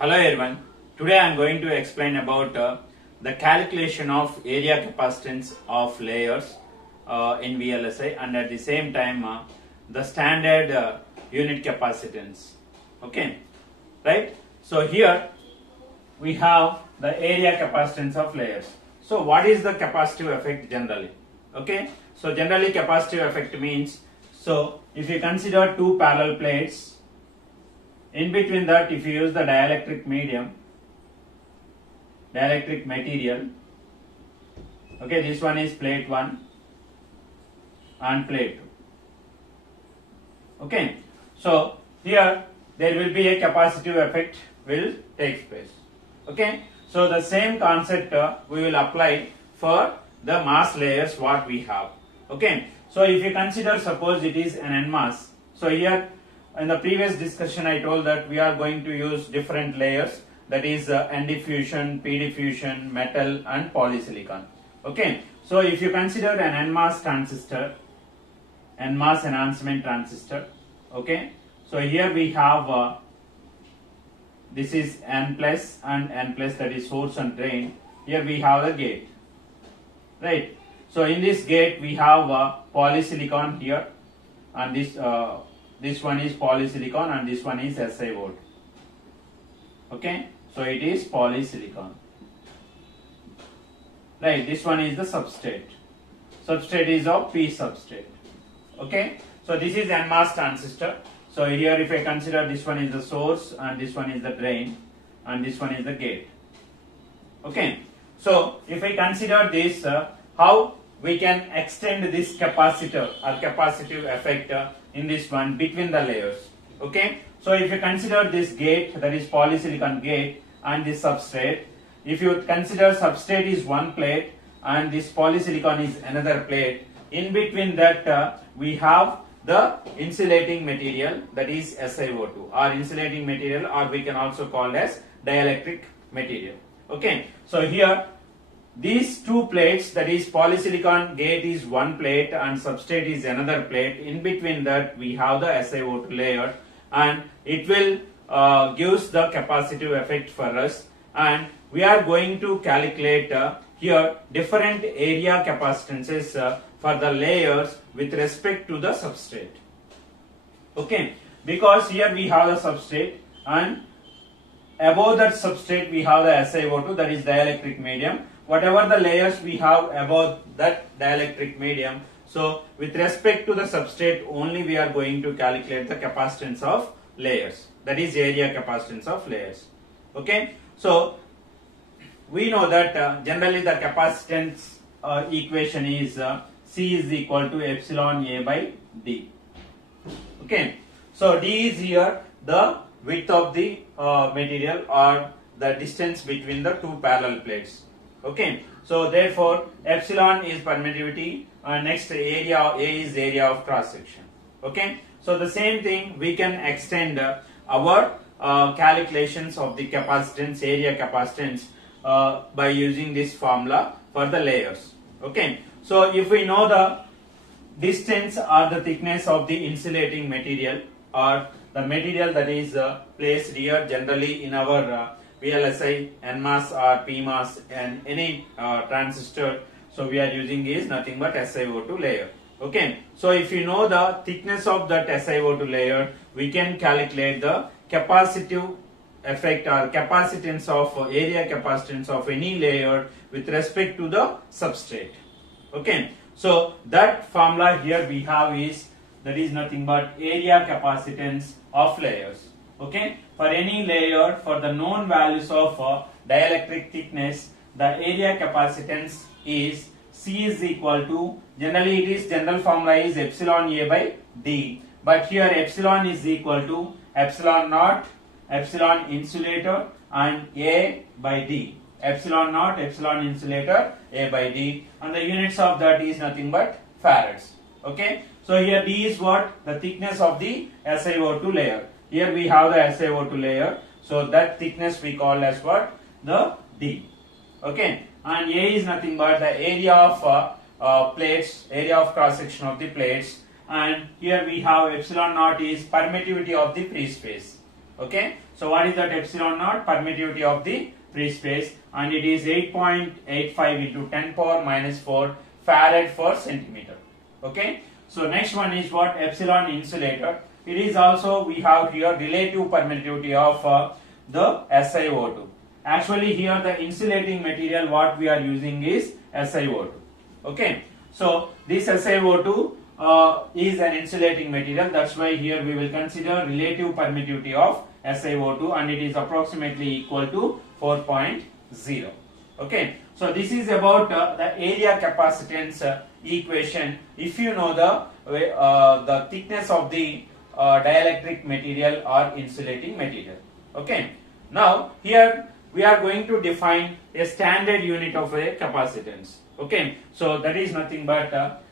Hello everyone. Today I am going to explain about the calculation of area capacitance of layers in VLSI, and at the same time the standard unit capacitance. Okay, right? So here we have the area capacitance of layers. So what is the capacitive effect generally? Okay, so generally capacitive effect means, so if you consider two parallel plates, in between that if you use the dielectric material, okay, this one is plate 1 and plate 2. Okay, so here there will be a capacitive effect will take place. Okay, so the same concept we will apply for the mass layers what we have. Okay, so if you consider, suppose it is an NMOS. So here in the previous discussion I told that we are going to use different layers, that is N diffusion, P diffusion, metal and polysilicon. Okay, so if you consider an NMOS transistor, NMOS enhancement transistor, okay, so here we have this is N plus and N plus, that is source and drain. Here we have the gate, right? So in this gate we have polysilicon here, and this one is polysilicon and this one is SiO2. Okay, so it is polysilicon, right? This one is the substrate. Substrate is of P substrate. Okay, so this is NMOS transistor. So here if I consider, this one is the source and this one is the drain and this one is the gate. Okay, so if I consider this, how we can extend this capacitor or capacitive effect in this one between the layers. Okay, so if you consider this gate, that is polysilicon gate, and this substrate, if you consider substrate is one plate and this polysilicon is another plate, in between that we have the insulating material, that is SiO2, or insulating material, or we can also call as dielectric material. Okay, so here these two plates, that is polysilicon gate is one plate and substrate is another plate, in between that we have the SiO2 layer, and it will gives the capacitive effect for us, and we are going to calculate here different area capacitances for the layers with respect to the substrate. Okay, because here we have the substrate and above that substrate we have the SiO2, that is dielectric medium. Whatever the layers we have above that dielectric medium, so with respect to the substrate only we are going to calculate the capacitance of layers, that is area capacitance of layers. Okay, so we know that generally the capacitance equation is C is equal to epsilon A by D. Okay, so D is here the width of the material or the distance between the two parallel plates. Okay, so therefore epsilon is permittivity, and next area A is area of cross section. Okay, so the same thing we can extend our calculations of the capacitance, area capacitance by using this formula for the layers. Okay, so if we know the distance or the thickness of the insulating material or the material that is placed here, generally in our VLSI, NMOS or PMOS and any transistor, so we are using is nothing but SiO2 layer. Okay, so if you know the thickness of that SiO2 layer, we can calculate the capacitive effect or capacitance of area capacitance of any layer with respect to the substrate. Okay, so that formula here we have is, that is nothing but area capacitance of layers. Okay, for any layer, for the known values of dielectric thickness, the area capacitance is C is equal to, generally it is general formula is epsilon A by D, but here epsilon is equal to epsilon naught, epsilon insulator and A by D. Epsilon naught, epsilon insulator, A by D, and the units of that is nothing but farads. Okay, so here D is what? The thickness of the SiO2 layer. Here we have the SiO2 layer, so that thickness we call as what? The D. Okay, and A is nothing but the area of plates, area of cross section of the plates, and here we have epsilon naught is permittivity of the free space. Okay, so what is that epsilon naught? Permittivity of the free space, and it is 8.85 into 10 power minus 4 farad per centimeter. Okay, so next one is what? Epsilon insulator. It is also, we have here relative permittivity of the SiO2. Actually here the insulating material what we are using is SiO2. Okay, so this SiO2 is an insulating material, that's why here we will consider relative permittivity of SiO2, and it is approximately equal to 4.0. Okay, so this is about the area capacitance equation if you know the thickness of the dielectric material or insulating material. Okay, now here we are going to define a standard unit of a capacitance. Okay, so that is nothing but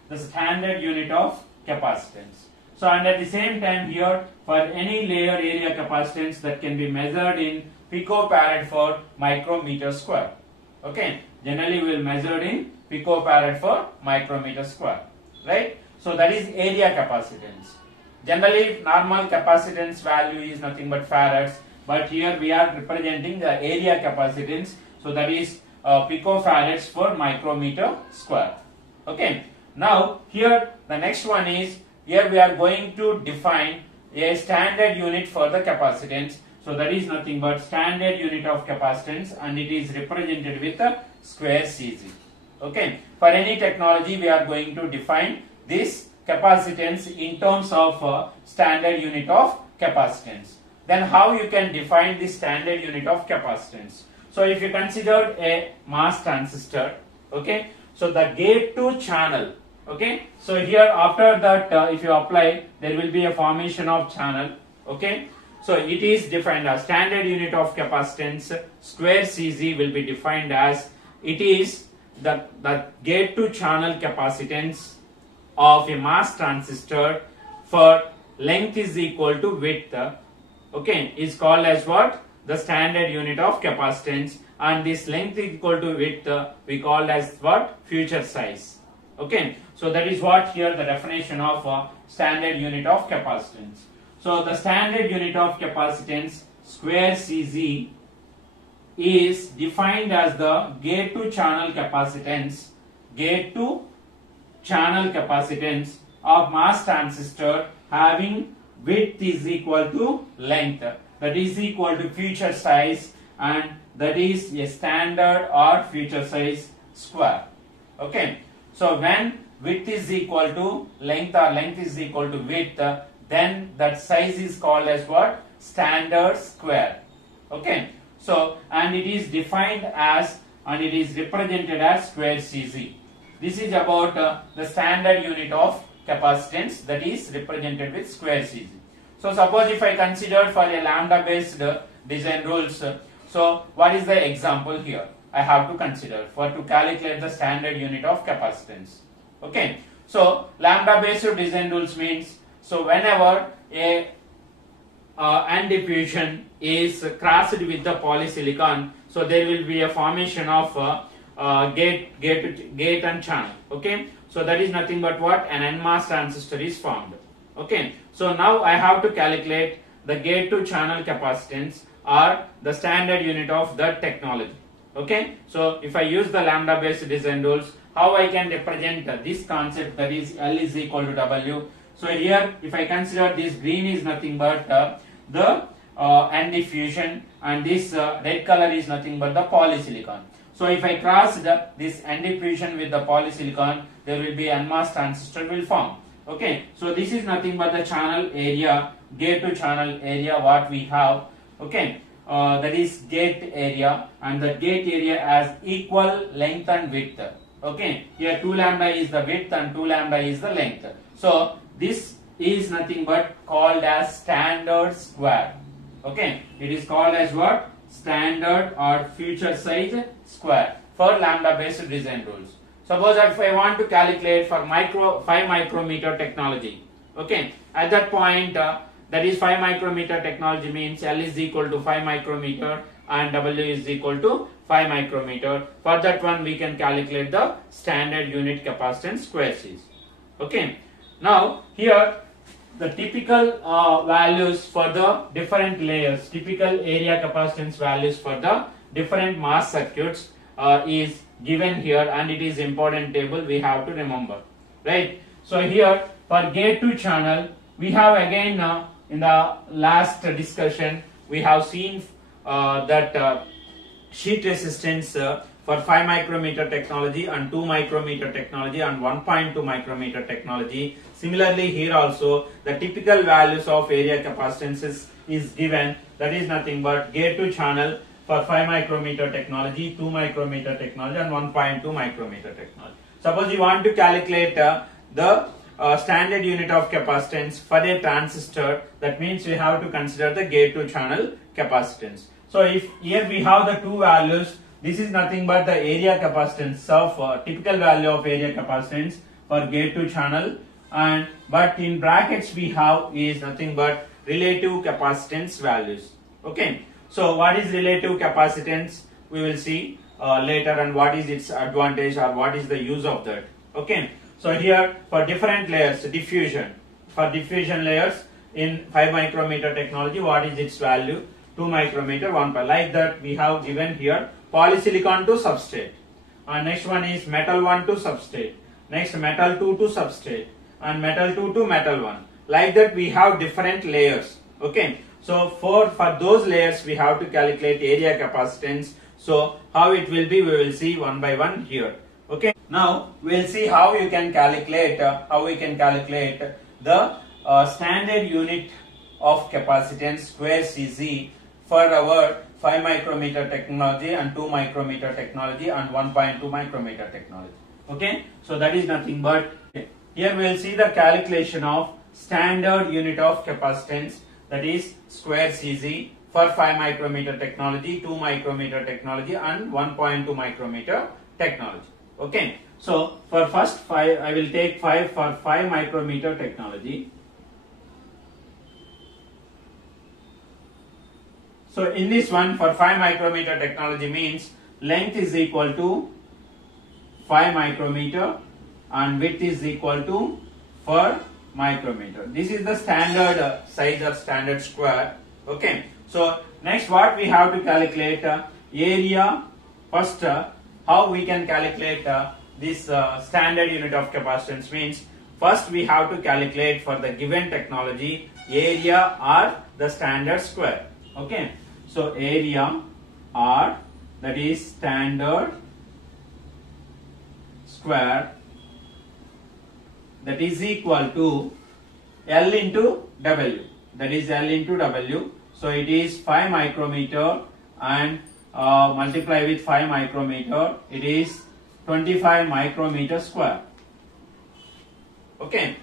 the standard unit of capacitance. So and at the same time here, for any layer area capacitance that can be measured in picofarad for micrometer square. Okay, generally we will measure in picofarad for micrometer square, right? So that is area capacitance. Generally normal capacitance value is nothing but farads, but here we are representing the area capacitance, so that is picofarads per micrometer square. Okay, now here the next one is, here we are going to define a standard unit for the capacitance, so that is nothing but standard unit of capacitance, and it is represented with a square Cg. Okay, for any technology we are going to define this capacitance in terms of standard unit of capacitance. Then how you can define the standard unit of capacitance? So if you consider a MOS transistor, okay, so the gate to channel, okay, so here after that if you apply, there will be a formation of channel. Okay, so it is defined as standard unit of capacitance, square Cg will be defined as, it is the gate to channel capacitance of a MOS transistor for length is equal to width, okay, is called as what? The standard unit of capacitance, and this length is equal to width we called as what? Future size. Okay, so that is what here the definition of standard unit of capacitance. So the standard unit of capacitance, square Cg, is defined as the gate to channel capacitance, of MOS transistor having width is equal to length, that is equal to future size, and that is a standard or future size square. Okay, so when width is equal to length or length is equal to width, then that size is called as what? Standard square. Okay, so and it is defined as, and it is represented as square Cg. This is about the standard unit of capacitance, that is represented with square Cg. So suppose if I consider for a lambda based design rules, so what is the example here I have to consider for to calculate the standard unit of capacitance? Okay, so lambda based design rules means, so whenever a N diffusion is crossed with the polysilicon, so there will be a formation of gate and channel. Okay, so that is nothing but what? An NMOS transistor is formed. Okay, so now I have to calculate the gate to channel capacitance or the standard unit of that technology. Okay, so if I use the lambda based design rules, how I can represent this concept, that is L is equal to W. So here if I consider this green is nothing but the N diffusion, and this red color is nothing but the polysilicon. So if I cross this N diffusion with the polysilicon, there will be NMOS transistor will form. Okay, so this is nothing but the channel area, gate to channel area what we have. Okay, that is gate area, and the gate area has equal length and width. Okay, here 2 lambda is the width and 2 lambda is the length. So this is nothing but called as standard square. Okay, it is called as what? Standard or future size square for lambda based design rules. Suppose if I want to calculate for 5 micrometer technology, okay, at that point that is 5 micrometer technology means L is equal to 5 micrometer and W is equal to 5 micrometer. For that one we can calculate the standard unit capacitance square C's. Okay, now here the typical values for the different layers, typical area capacitance values for the different MOS circuits is given here, and it is important table we have to remember, right? So here for gate to channel, we have again in the last discussion we have seen that sheet resistance for 5 micrometer technology and 2 micrometer technology and 1.2 micrometer technology. Similarly here also the typical values of area capacitance is given, that is nothing but gate to channel for 5 micrometer technology, 2 micrometer technology and 1.2 micrometer technology. Suppose you want to calculate the standard unit of capacitance for a transistor, that means we have to consider the gate to channel capacitance. So if here we have the two values, this is nothing but the area capacitance of typical value of area capacitance for gate to channel, and but in brackets we have is nothing but relative capacitance values. Okay, so what is relative capacitance we will see later, and what is its advantage or what is the use of that. Okay, so here for different layers, diffusion, for diffusion layers in 5 micrometer technology, what is its value? 2 micrometer, 1 pi. Like that we have given here polysilicon to substrate, and next one is metal 1 to substrate, next metal 2 to substrate, and metal 2 to metal 1. Like that we have different layers. Okay, so for those layers we have to calculate area capacitance. So how it will be, we will see one by one here. Okay, now we will see how you can calculate the standard unit of capacitance square Cz for our 5 micrometer technology and 2 micrometer technology and 1.2 micrometer technology. Okay, so that is nothing but, here we will see the calculation of standard unit of capacitance, that is square Cz for 5 micrometer technology, 2 micrometer technology and 1.2 micrometer technology. Okay, so for first 5, I will take 5 for 5 micrometer technology. So in this one for 5 micrometer technology means length is equal to 5 micrometer and width is equal to 4 micrometer. This is the standard size or standard square. Okay, so next what we have to calculate area. First how we can calculate this standard unit of capacitance means first we have to calculate for the given technology area or the standard square. Okay, so area or that is standard square, that is equal to L into W, that is L into W. So it is 5 micrometer and multiply with 5 micrometer, it is 25 micrometer square. Okay,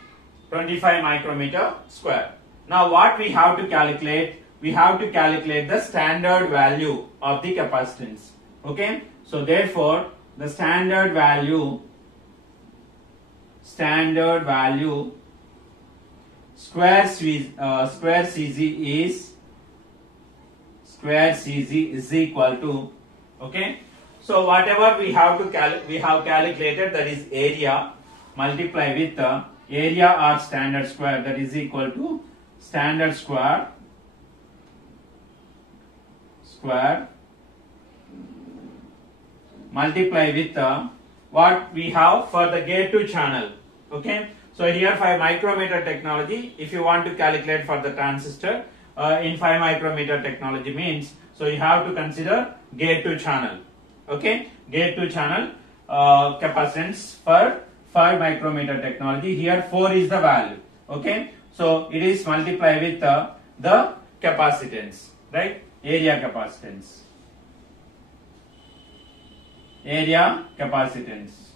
25 micrometer square. Now what we have to calculate? We have to calculate the standard value of the capacitance. Okay, so therefore the standard value square Cz is equal to, okay, so whatever we have calculated, that is area, multiply with the area or standard square, that is equal to standard square multiply with what we have for the gate to channel. Okay, so here 5 micrometer technology, if you want to calculate for the transistor in 5 micrometer technology means, so you have to consider gate to channel. Okay, gate to channel capacitance for 5 micrometer technology, here 4 is the value. Okay, so it is multiply with the capacitance, right? Area capacitance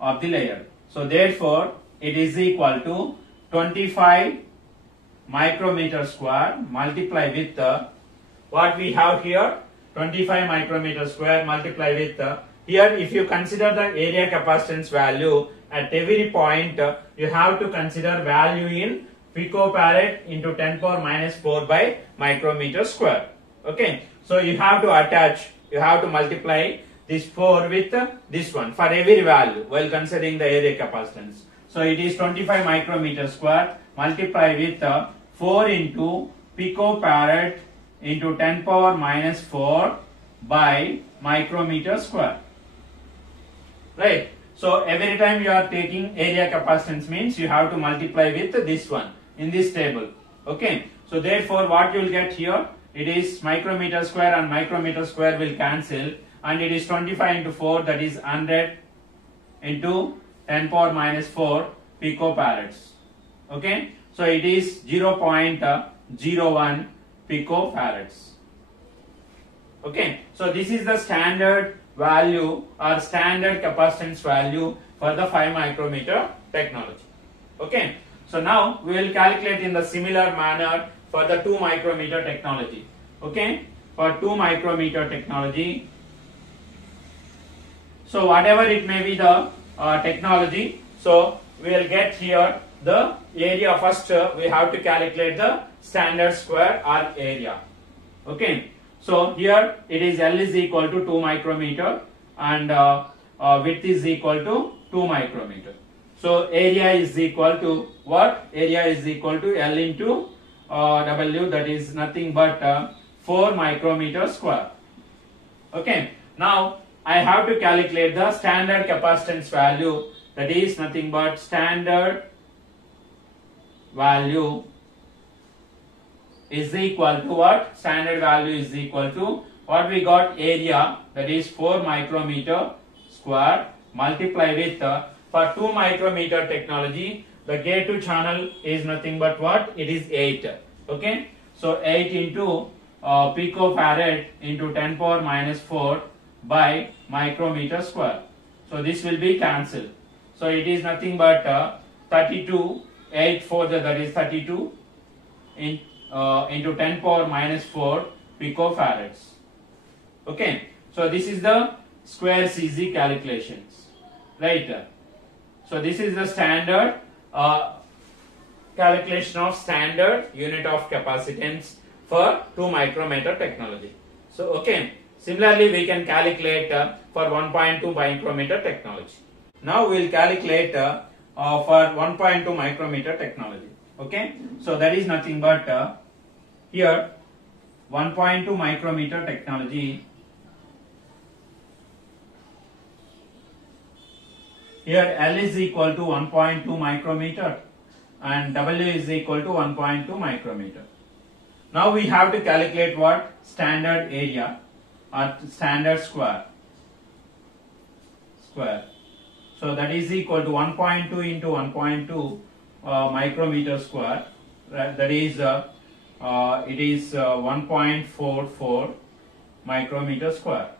of the layer. So therefore it is equal to 25 micrometer square multiply with what we have here, 25 micrometer square multiply with here if you consider the area capacitance value at every point, you have to consider value in picofarad into 10 power minus 4 by micrometer square. Okay, so you have to attach, you have to multiply this 4 with this one for every value while considering the area capacitance. So it is 25 micrometer square multiply with 4 into picofarad into 10 power minus 4 by micrometer square. Right. So every time you are taking area capacitance means you have to multiply with this one in this table. Okay. So therefore what you will get here, it is micrometer square and micrometer square will cancel, and it is 25 into 4, that is 100 into 10 power minus 4 picofarads. Okay. So it is 0.01 picofarads. Okay. So this is the standard value or standard capacitance value for the 5 micrometer technology. Okay. So now we will calculate in the similar manner for the 2 micrometer technology. Okay. For 2 micrometer technology, so whatever it may be the technology, so we will get here the area. First we have to calculate the standard square or area. Okay. So here it is L is equal to 2 micrometer and width is equal to 2 micrometer. So area is equal to what? Area is equal to L into W, that is nothing but 4 micrometer square. Okay. Now I have to calculate the standard capacitance value, that is nothing but standard value is equal to what? Standard value is equal to what we got, area, that is 4 micrometer square, multiply with for 2 micrometer technology the gate to channel is nothing but what? It is 8. Okay. So 8 into picofarad into 10 power minus 4 by micrometer square. So this will be cancelled. So it is nothing but 32, 8 4, that is 32 into 10 power minus 4 picofarads. Okay. So this is the square CZ calculations. Right. So this is the standard calculation of standard unit of capacitance for 2 micrometer technology. So okay. Similarly, we can calculate for 1.2 micrometer technology. Now we will calculate for 1.2 micrometer technology. Okay. So that is nothing but here 1.2 micrometer technology. Here L is equal to 1.2 micrometer and W is equal to 1.2 micrometer. Now we have to calculate what? Standard area or standard square. So that is equal to 1.2 into 1.2 micrometer square. That is it is 1.44 micrometer square.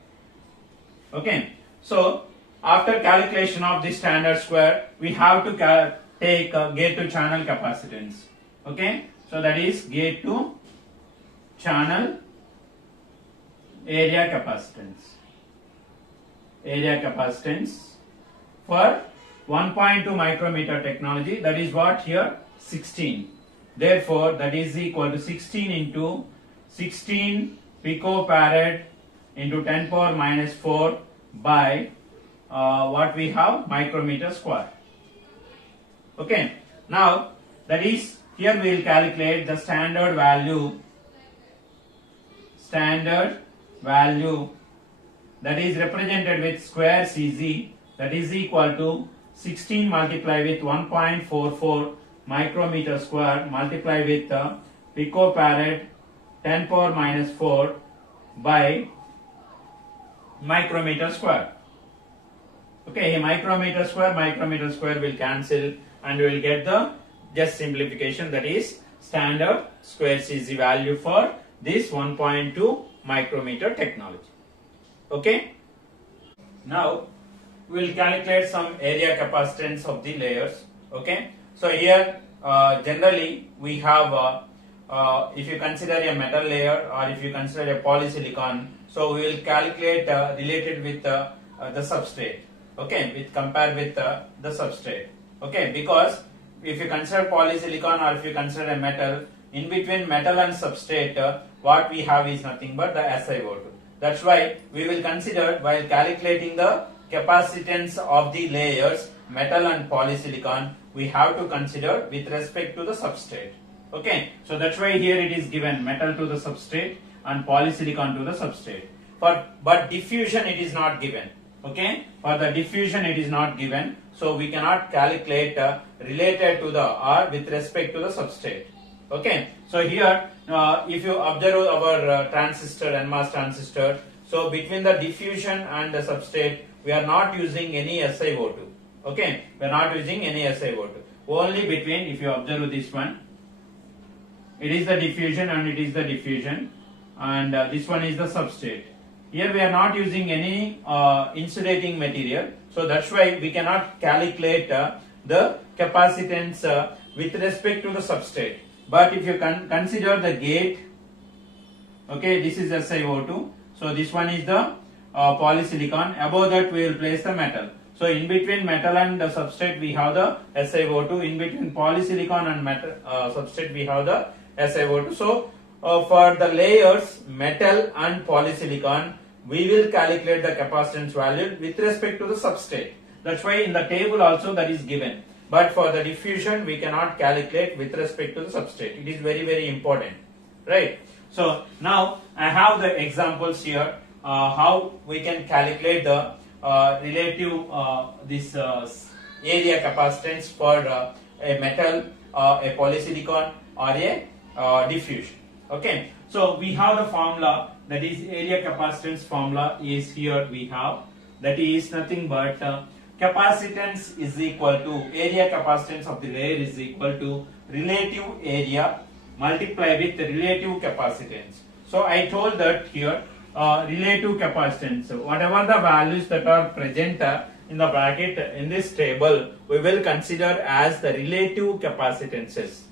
Okay. So after calculation of the standard square, we have to take gate to channel capacitance. Okay. So that is gate to channel area capacitance. Area capacitance for 1.2 micrometer technology, that is what here? 16. Therefore, that is equal to 16 into 16 picofarad into 10 power minus 4 by what we have? Micrometer square. Okay. Now, that is, here we will calculate the standard value that is represented with square CZ, that is equal to 16 multiply with 1.44 micrometer square multiply with picofarad 10 power minus 4 by micrometer square. Okay, micrometer square will cancel and we will get the just simplification, that is standard square CZ value for this 1.2 micrometer technology. Okay. Now we will calculate some area capacitance of the layers. Okay. So here generally we have if you consider a metal layer or if you consider a polysilicon, so we will calculate related with the substrate. Okay, with compare with the substrate. Okay, because if you consider polysilicon or if you consider a metal, in between metal and substrate, what we have is nothing but the SiO2. That's why we will consider while calculating the capacitance of the layers, metal and polysilicon we have to consider with respect to the substrate. Okay, so that's why here it is given metal to the substrate and polysilicon to the substrate. But diffusion it is not given. Okay, for the diffusion it is not given, so we cannot calculate related to the R with respect to the substrate. Okay, so here if you observe our transistor, NMOS transistor, so between the diffusion and the substrate we are not using any SiO2. Okay, we are not using any SiO2. Only between, if you observe this one, it is the diffusion and it is the diffusion, and this one is the substrate. Here we are not using any insulating material, so that's why we cannot calculate the capacitance with respect to the substrate. But if you consider the gate, okay, this is SiO2, so this one is the polysilicon. Above that we will place the metal. So in between metal and the substrate we have the SiO2. In between polysilicon and metal substrate we have the SiO2. So for the layers metal and polysilicon, we will calculate the capacitance value with respect to the substrate. That's why in the table also that is given. But for the diffusion we cannot calculate with respect to the substrate. It is very, very important, right? So now I have the examples here how we can calculate the relative this area capacitance for a metal, a polysilicon, or a diffusion. Okay, so we have the formula, that is area capacitance formula is here we have, that is nothing but capacitance is equal to area capacitance of the layer is equal to relative area multiplied with the relative capacitance. So I told that here relative capacitance, so whatever the values that are present in the bracket in this table, we will consider as the relative capacitances.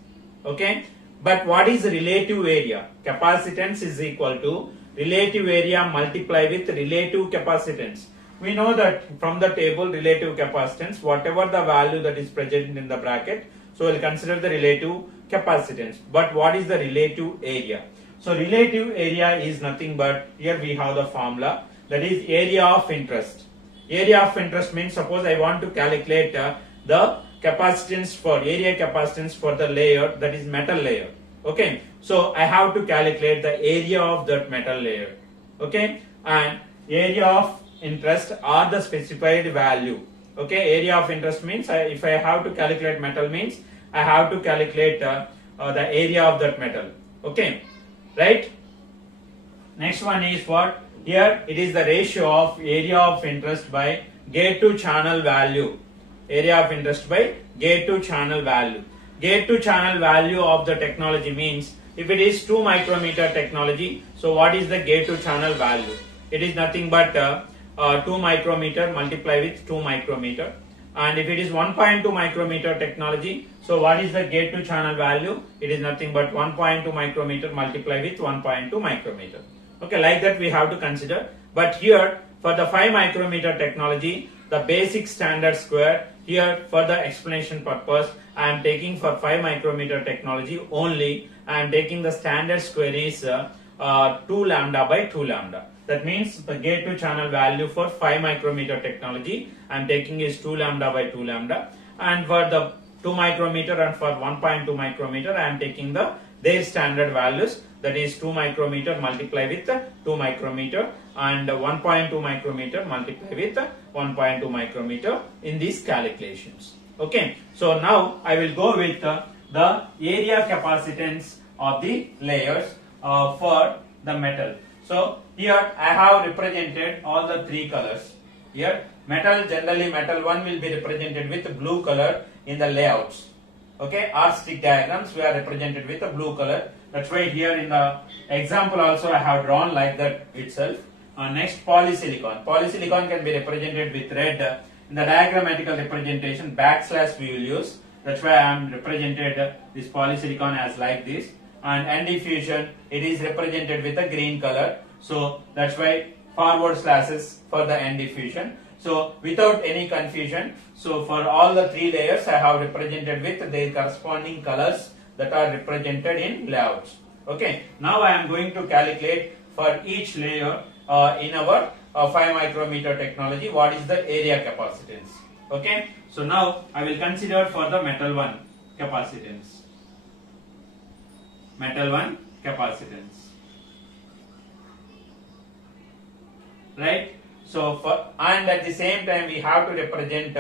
Okay, but what is the relative area? Capacitance is equal to relative area multiplied with relative capacitance. We know that from the table relative capacitance, whatever the value that is present in the bracket, so we'll consider the relative capacitance. But what is the relative area? So relative area is nothing but, here we have the formula, that is area of interest. Area of interest means, suppose I want to calculate the capacitance for area capacitance for the layer, that is metal layer. Okay, so I have to calculate the area of that metal layer. Okay, and area of interest are the specified value. Okay, area of interest means if I have to calculate metal means I have to calculate the area of that metal. Okay, right? Next one is what? Here it is the ratio of area of interest by gate to channel value. Area of interest by gate to channel value. Gate to channel value of the technology means if it is 2 micrometer technology, so what is the gate to channel value? It is nothing but 2 micrometer multiplied with 2 micrometer. And if it is 1.2 micrometer technology, so what is the gate to channel value? It is nothing but 1.2 micrometer multiplied with 1.2 micrometer. Okay, like that we have to consider. But here for the 5 micrometer technology, the basic standard square, here for the explanation purpose I am taking for 5 micrometer technology only, I am taking the standard square is 2 lambda by 2 lambda. That means the gate to channel value for 5 micrometer technology I am taking is 2 lambda by 2 lambda, and for the 2 micrometer and for 1.2 micrometer I am taking their standard values, that is 2 micrometer multiplied with 2 micrometer and 1.2 micrometer multiplied with 1.2 micrometer in these calculations. Okay, so now I will go with the area capacitance of the layers for the metal. So here I have represented all the 3 colors. Here metal, generally metal 1 will be represented with blue color in the layouts. Okay, or stick diagrams we are represented with a blue color. That's why here in the example also I have drawn like that itself. Next, polysilicon. Polysilicon can be represented with red. In the diagrammatical representation, backslash we will use. That's why I am represented this polysilicon as like this. And N diffusion, it is represented with a green color. So that's why forward slashes for the N diffusion. So without any confusion, so for all the 3 layers I have represented with their corresponding colors that are represented in layouts. Okay, now I am going to calculate for each layer in our 5 micrometer technology what is the area capacitance. Okay, so now I will consider for the metal 1 capacitance. Metal 1 capacitance. Right? So and at the same time we have to represent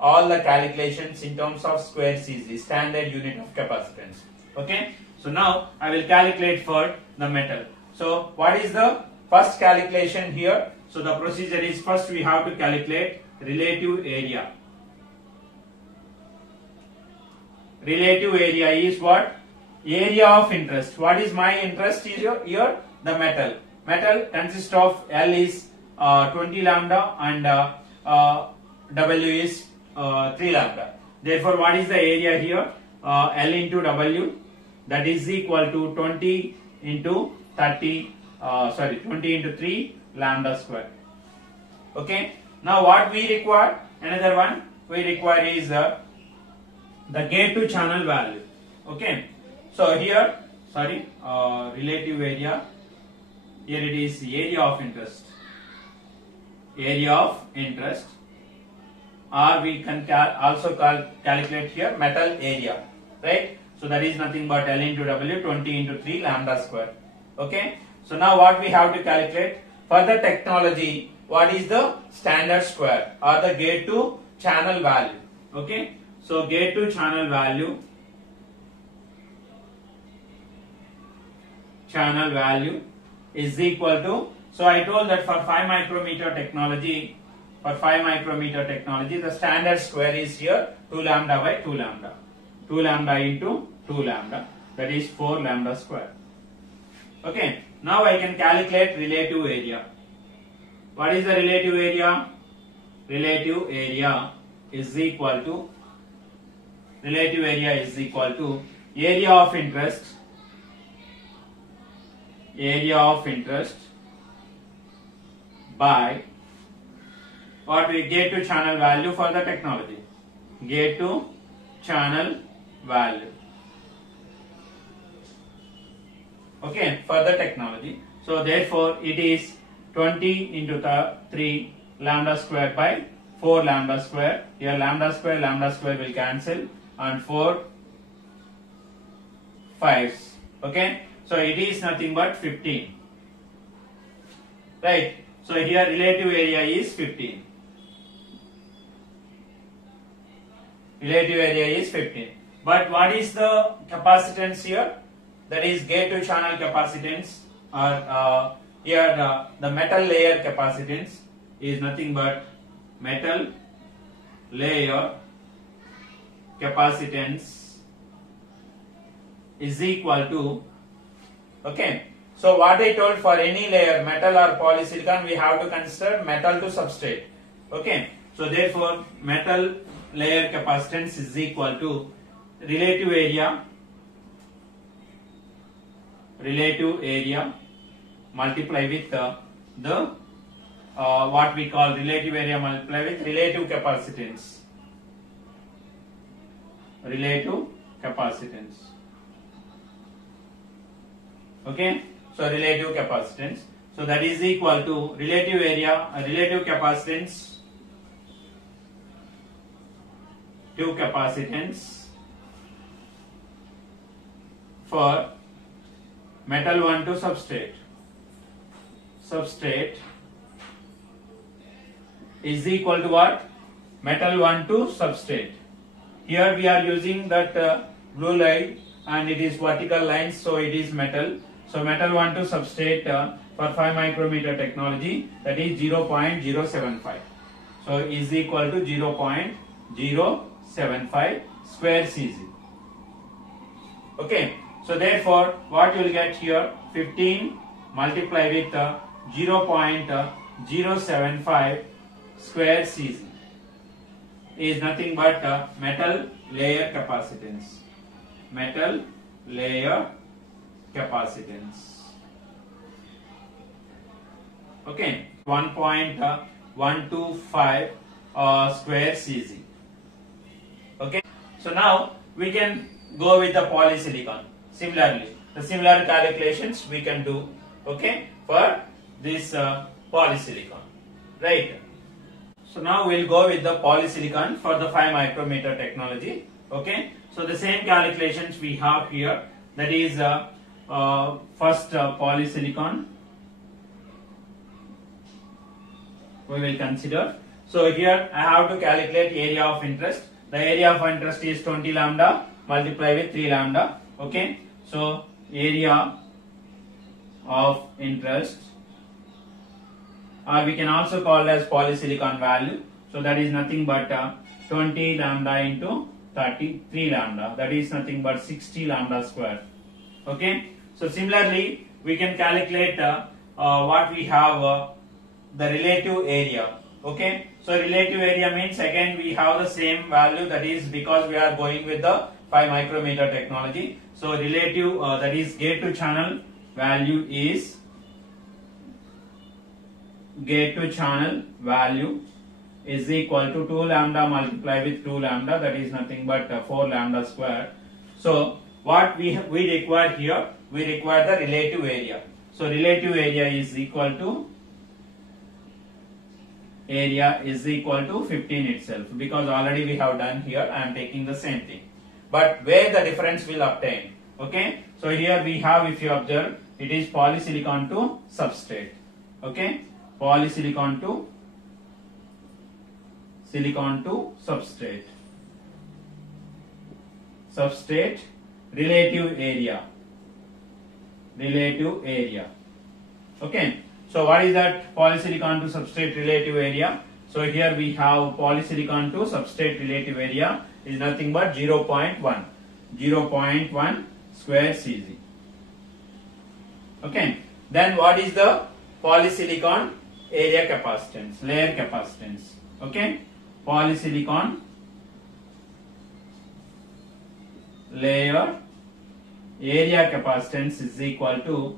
all the calculations in terms of square Cz, standard unit of capacitance. Okay, so now I will calculate for the metal. So what is the first calculation here? So the procedure is, first we have to calculate relative area. Relative area is what? Area of interest. What is my interest here? The metal. Metal consists of L is 20 lambda and W is 3 lambda. Therefore, what is the area here? L into W, that is equal to 20 into 20 into 3 lambda square. Okay. Now what we require? Another one we require is the gate to channel value. Okay. So here, relative area. Here it is area of interest. Area of interest. Or we can also calculate here metal area. Right. So that is nothing but L into W, 20 into 3 lambda square. Okay. So now what we have to calculate? For the technology, what is the standard square or the gate to channel value? Okay. So gate to channel value is equal to, so I told that for 5 micrometer technology, the standard square is here 2 lambda by 2 lambda. 2 lambda into 2 lambda, that is 4 lambda square. Okay, now I can calculate relative area. What is the relative area? Relative area is equal to area of interest by what we gate to channel value for the technology. Gate to channel value. Okay, for the technology. So therefore it is 20 into 3 lambda square by 4 lambda square. Here lambda square will cancel, and 4 5s. Okay, so it is nothing but 15. Right. So here relative area is 15. Relative area is 15. But what is the capacitance here? That is gate to channel capacitance, or here the metal layer capacitance is nothing but metal layer capacitance is equal to, okay, so what I told, for any layer, metal or polysilicon, we have to consider metal to substrate. Okay, so therefore metal layer capacitance is equal to relative area multiply with the what we call relative area multiply with relative capacitance. Okay, so relative capacitance. So that is equal to relative capacitance to capacitance for metal 1 to substrate. Substrate is equal to what? Metal 1 to substrate. Here we are using that blue line and it is vertical lines, so it is metal. So metal 1 to substrate for 5 micrometer technology, that is 0.075. So is equal to 0.075 square Cz. Okay. So therefore, what you will get here, 15 multiply with 0.075 square Cz is nothing but metal layer capacitance. Metal layer capacitance. Okay, 1.125 square Cz. Okay, so now we can go with the polysilicon. Similarly, the similar calculations we can do, okay, for this polysilicon, right? So now we'll go with the polysilicon for the 5 micrometer technology. Okay. So the same calculations we have here, that is first polysilicon we will consider. So here I have to calculate area of interest. The area of interest is 20 lambda multiplied with 3 lambda. Okay. So area of interest, or we can also call as polysilicon value. So that is nothing but 20 lambda into 33 lambda, that is nothing but 60 lambda square. Okay. So similarly we can calculate what we have, the relative area. Okay. So relative area means again we have the same value, that is because we are going with the 5 micrometer technology. So relative, that is gate to channel value is equal to 2 lambda multiplied with 2 lambda, that is nothing but 4 lambda square. So what we require here, we require the relative area. So relative area is equal to 15 itself, because already we have done here. I am taking the same thing, but where the difference will obtain. Okay. So here we have, if you observe, it is polysilicon to substrate. Okay. Polysilicon to substrate. Substrate relative area. Okay. So what is that polysilicon to substrate relative area? So here we have polysilicon to substrate relative area is nothing but 0.1 square Cz. Okay. Then what is the polysilicon area capacitance, layer capacitance? Okay. Polysilicon layer area capacitance is equal to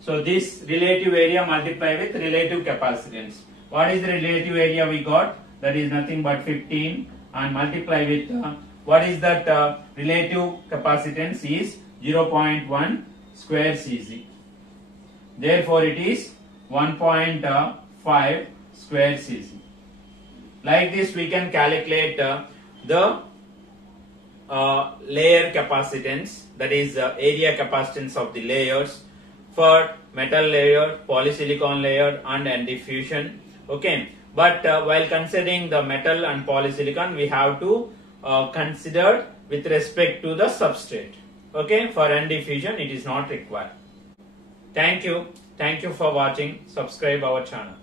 so this relative area multiplied with relative capacitance. What is the relative area we got? That is nothing but 15, and multiply with what is that relative capacitance is 0.1 square Cz. Therefore it is 1.5 square Cz. Like this we can calculate the layer capacitance, that is area capacitance of the layers for metal layer, polysilicon layer and diffusion. Okay. But while considering the metal and polysilicon, we have to consider with respect to the substrate. Okay. For N diffusion it is not required. Thank you for watching. Subscribe our channel.